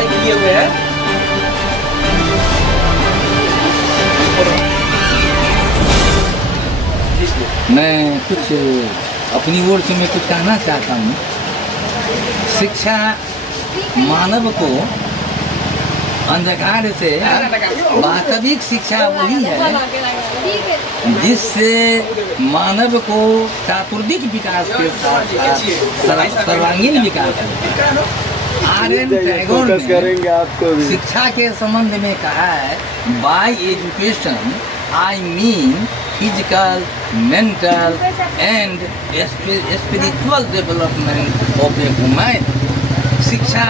पढ़ाई किए हुए हैं। मैं कुछ अपनी ओर से मैं कुछ कहना चाहता हूँ। शिक्षा मानव को अंधकार से वास्तविक शिक्षा वही है जिससे मानव को चातुर्दिक विकास के साथ सर्वांगीण विकास है। आर.एन. टैगोर ने शिक्षा के संबंध में कहा है, bye education I mean physical, mental and spiritual development of a human. शिक्षा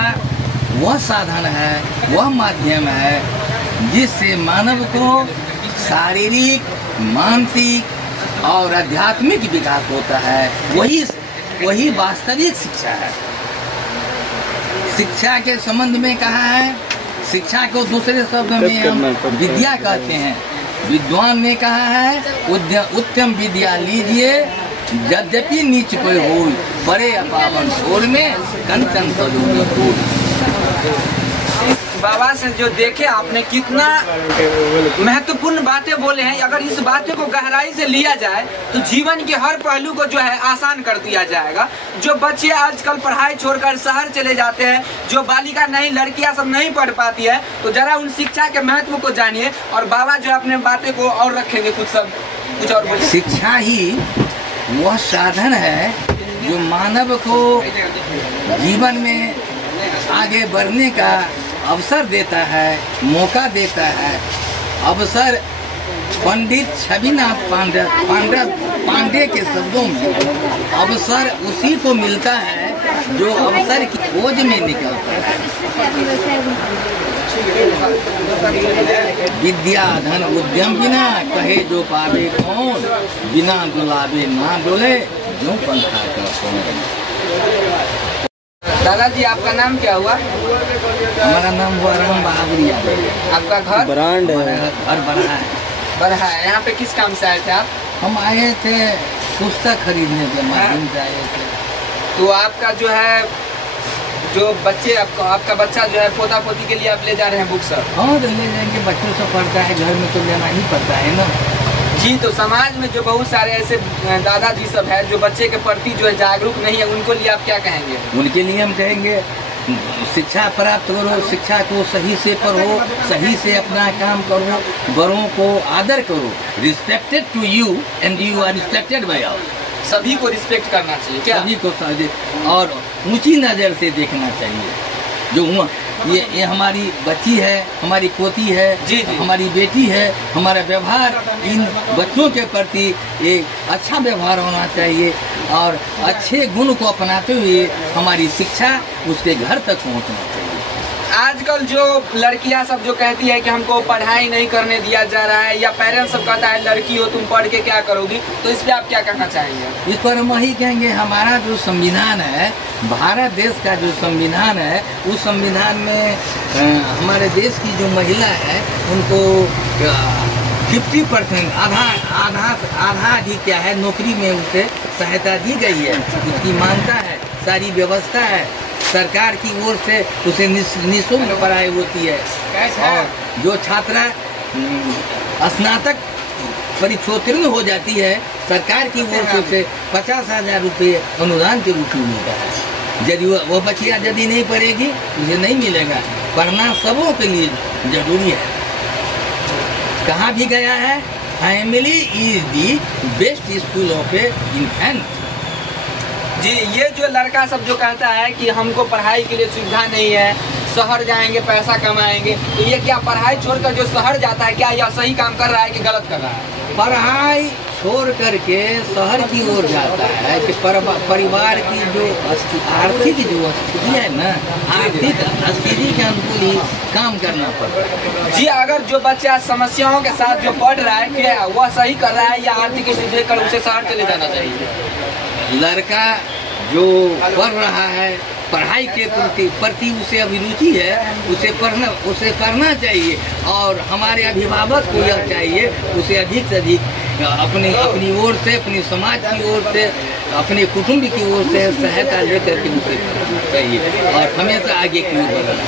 वह साधन है, वह माध्यम है जिससे मानव को शारीरिक, मानसिक और आध्यात्मिक विकास होता है। वही वास्तविक शिक्षा है। शिक्षा के संबंध में कहा है, शिक्षा को दूसरे शब्द में हम विद्या कहते हैं। विद्वान ने कहा है, उत्तम विद्या लीजिए यद्यपि नीच कोई हो, बड़े अपावन छोर में कंचन तजो। बाबा से जो देखे आपने कितना महत्वपूर्ण बातें बोले हैं। अगर इस बातें को गहराई से लिया जाए तो जीवन के हर पहलू को जो है आसान कर दिया जाएगा। जो बच्चे आजकल पढ़ाई छोड़कर शहर चले जाते हैं, जो बालिका नहीं, लड़कियां सब नहीं पढ़ पाती है, तो जरा उन शिक्षा के महत्व को जानिए। और बाबा जो अपने बातें को और रखेंगे कुछ और बोलिए। शिक्षा ही वह साधन है जो मानव को जीवन में आगे बढ़ने का अवसर देता है, मौका देता है। अवसर पंडित छविनाथ पांडे के शब्दों में अवसर उसी को मिलता है जो अवसर की खोज में निकलता है। विद्या धन उद्यम बिना कहे जो पावे कौन, बिना दुलावे ना डोले जो पंथा का कौन। दादाजी आपका नाम क्या हुआ? हमारा नाम हुआ राम बहादुर यादव। आपका घर? ब्रांड है। घर बड़ा है। बड़ा है। यहाँ पे किस काम से आए थे आप? हम आए थे पुस्तक खरीदने के माध्यम से आए थे। तो आपका जो है जो बच्चे आपका बच्चा जो है पोता पोती के लिए आप ले जा रहे हैं बुक सब? हाँ, तो ले जाएंगे। बच्चों से पढ़ता है, घर में तो लेना ही पड़ता है ना जी। तो समाज में जो बहुत सारे ऐसे दादाजी सब है जो बच्चे के प्रति जो है जागरूक नहीं है, उनको लिए आप क्या कहेंगे? उनके लिए हम कहेंगे शिक्षा प्राप्त करो, शिक्षा को सही से पढ़ो, सही से अपना काम करो, बड़ों को आदर करो। Respected to you and you are respected by all. सभी को रिस्पेक्ट करना चाहिए क्या? सभी को और ऊंची नज़र से देखना चाहिए। जो ये हमारी बच्ची है, हमारी पोती है, जी। हमारी बेटी है। हमारा व्यवहार इन बच्चों के प्रति एक अच्छा व्यवहार होना चाहिए और अच्छे गुण को अपनाते हुए हमारी शिक्षा उसके घर तक पहुंचना चाहिए। आजकल जो लड़कियां सब जो कहती है कि हमको पढ़ाई नहीं करने दिया जा रहा है, या पेरेंट्स सब कहता है लड़की हो तुम पढ़ के क्या करोगी, तो इस पे आप क्या कहना चाहेंगे? इस पर हम वही कहेंगे, हमारा जो संविधान है, भारत देश का जो संविधान है, उस संविधान में हमारे देश की जो महिला है उनको 50% आधा अधिक क्या है नौकरी में उसे सहायता दी गई है। उसकी मान्यता है, सारी व्यवस्था है, सरकार की ओर से उसे निःशुल्क पढ़ाई होती है। और जो छात्रा स्नातक परीक्षोत्तीर्ण हो जाती है, सरकार की ओर से उसे 50,000 रुपये अनुदान के रूप में मिलता है। यदि वो बच्चियाँ यदि नहीं पढ़ेगी उसे नहीं मिलेगा। पढ़ना सबों के लिए जरूरी है। कहाँ भी गया है, family is the best school of a infant. जी, ये जो लड़का सब जो कहता है कि हमको पढ़ाई के लिए सुविधा नहीं है, शहर जाएंगे पैसा कमाएंगे, तो ये क्या पढ़ाई छोड़कर जो शहर जाता है, क्या यह सही काम कर रहा है कि गलत कर रहा है? पढ़ाई छोड़ करके शहर की ओर जाता है कि परिवार की जो आर्थिक जो स्थिति है ना, आर्थिक स्थिति के अनुकूल ही काम करना पड़ता है। जी, अगर जो बच्चा समस्याओं के साथ जो पढ़ रहा है, क्या वह सही कर रहा है या आर्थिक स्थिति देखकर उसे शहर चले जाना चाहिए? लड़का जो पढ़ रहा है, पढ़ाई के प्रति उसे अभिरुचि है, उसे पढ़ना चाहिए। और हमारे अभिभावक को यह चाहिए उसे अधिक से अधिक अपनी ओर से, अपनी समाज की ओर से, अपने कुटुंब की ओर से सहायता लेकर के उसे पढ़ना चाहिए और हमेशा आगे की ओर बढ़ना।